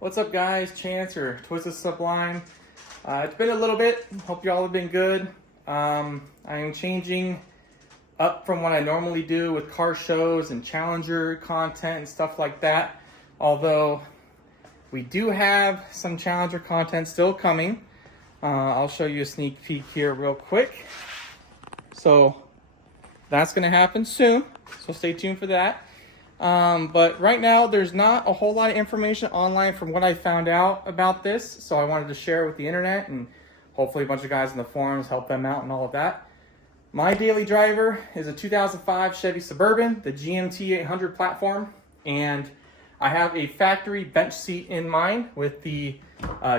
What's up, guys? Chance or Twisted Sublime. It's been a little bit. Hope y'all have been good. I am changing up from what I normally do with car shows and Challenger content and stuff like that. Although we do have some Challenger content still coming. I'll show you a sneak peek here real quick. So that's going to happen soon. So stay tuned for that. But right now, there's not a whole lot of information online from what I found out about this. So I wanted to share with the internet and hopefully a bunch of guys in the forums help them out and all of that. My daily driver is a 2005 Chevy Suburban, the GMT-800 platform. And I have a factory bench seat in mind with the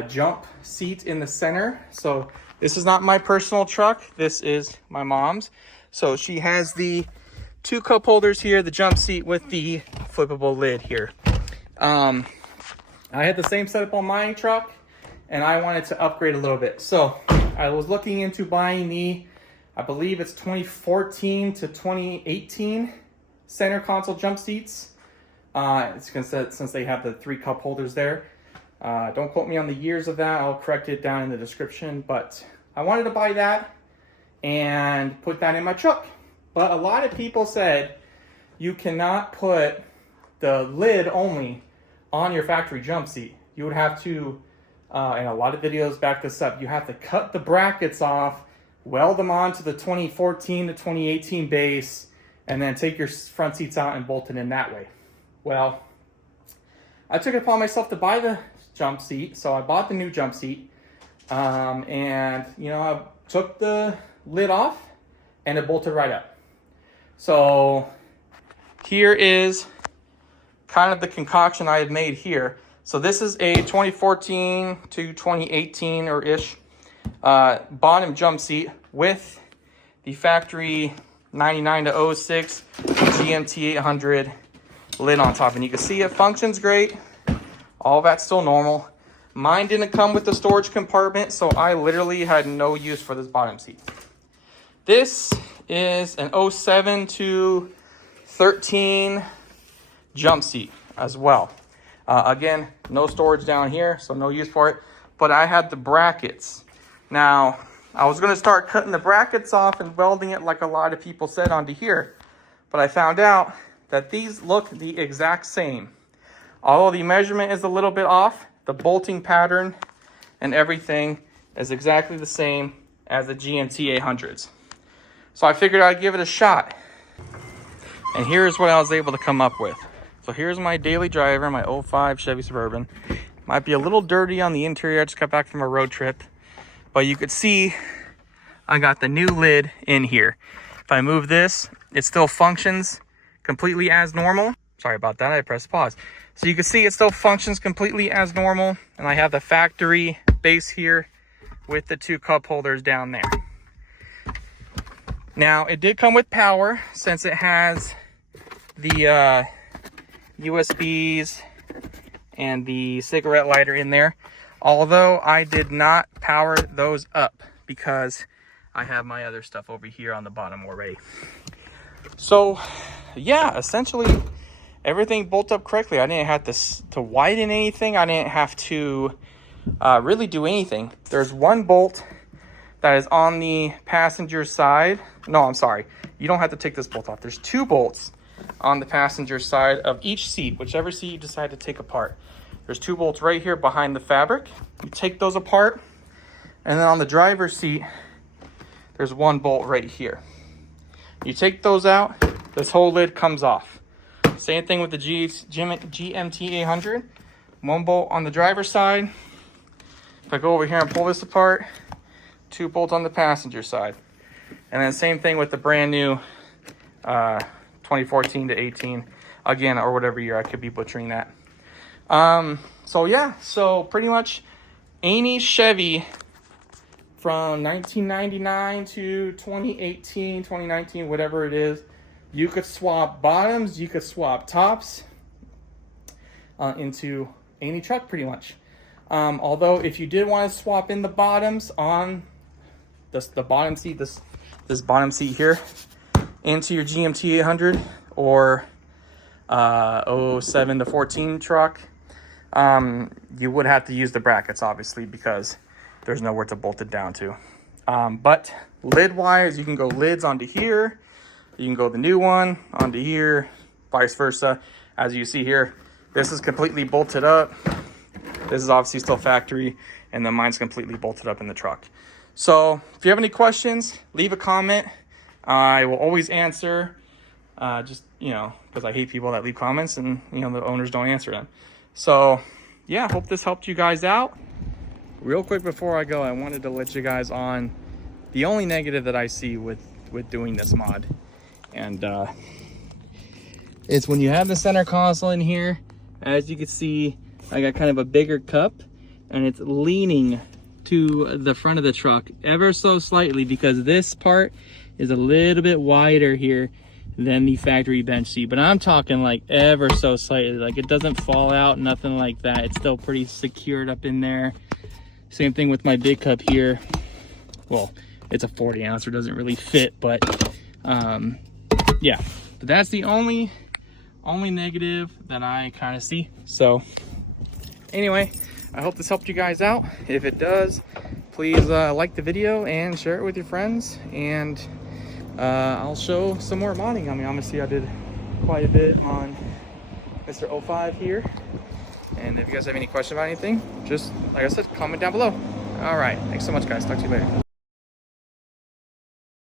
jump seat in the center. So this is not my personal truck. This is my mom's. So she has the two cup holders here, the jump seat with the flippable lid here. I had the same setup on my truck and I wanted to upgrade a little bit. So I was looking into buying the, I believe it's 2014 to 2018 center console jump seats. It's since they have the three cup holders there. Don't quote me on the years of that. I'll correct it down in the description, but I wanted to buy that and put that in my truck. But a lot of people said you cannot put the lid only on your factory jump seat. You would have to, and a lot of videos back this up, you have to cut the brackets off, weld them onto the 2014 to 2018 base, and then take your front seats out and bolt it in that way. Well, I took it upon myself to buy the jump seat, so I bought the new jump seat, and I took the lid off and it bolted right up. So here is kind of the concoction I have made here. So this is a 2014 to 2018 or ish bottom jump seat with the factory 99 to 06 GMT-800 lid on top. And you can see it functions great. All that's still normal. Mine didn't come with the storage compartment, so I literally had no use for this bottom seat. This is an 07 to 13 jump seat as well. Again, no storage down here, so no use for it. But I had the brackets. Now, I was going to start cutting the brackets off and welding it like a lot of people said onto here. But I found out that these look the exact same. Although the measurement is a little bit off, the bolting pattern and everything is exactly the same as the GMT-800s. So I figured I'd give it a shot. And here's what I was able to come up with. So here's my daily driver, my 05 Chevy Suburban. Might be a little dirty on the interior. I just got back from a road trip. But you could see I got the new lid in here. If I move this, it still functions completely as normal. Sorry about that, I pressed pause. So you can see it still functions completely as normal. And I have the factory base here with the two cup holders down there. Now, it did come with power since it has the USBs and the cigarette lighter in there. Although I did not power those up because I have my other stuff over here on the bottom already. So, yeah, essentially everything bolted up correctly. I didn't have to widen anything. I didn't have to really do anything. There's one bolt that is on the passenger side. No, I'm sorry. You don't have to take this bolt off. There's two bolts on the passenger side of each seat, whichever seat you decide to take apart. There's two bolts right here behind the fabric. You take those apart. And then on the driver's seat, there's one bolt right here. You take those out, this whole lid comes off. Same thing with the GMT-800. One bolt on the driver's side. If I go over here and pull this apart, two bolts on the passenger side. And then same thing with the brand new 2014 to 18, again, or whatever year. I could be butchering that. So yeah, so pretty much any Chevy from 1999 to 2018, 2019, whatever it is, you could swap bottoms, you could swap tops into any truck pretty much. Although if you did want to swap in the bottoms on the bottom seat, this bottom seat here, into your GMT-800 or 07 to 14 truck, you would have to use the brackets, obviously, because there's nowhere to bolt it down to. But lid wise, you can go lids onto here. You can go the new one onto here, vice versa. As you see here, this is completely bolted up. This is obviously still factory, and then mine's completely bolted up in the truck. So if you have any questions, leave a comment. I will always answer, just, you know, because I hate people that leave comments and, you know, the owners don't answer them. So yeah, hope this helped you guys out. Real quick before I go, I wanted to let you guys on the only negative that I see with doing this mod. And it's when you have the center console in here, as you can see, I got kind of a bigger cup, and it's leaning to the front of the truck ever so slightly, because this part is a little bit wider here than the factory bench seat. But I'm talking like ever so slightly, like it doesn't fall out, nothing like that. It's still pretty secured up in there. Same thing with my big cup here. Well, it's a 40 ounce, so it doesn't really fit, but yeah, but that's the only negative that I kind of see. So anyway, I hope this helped you guys out. If it does, please like the video and share it with your friends, and I'll show some more modding. I mean, obviously I did quite a bit on Mr. 05 here, and if you guys have any questions about anything, just, like I said, comment down below. All right, thanks so much, guys. Talk to you later.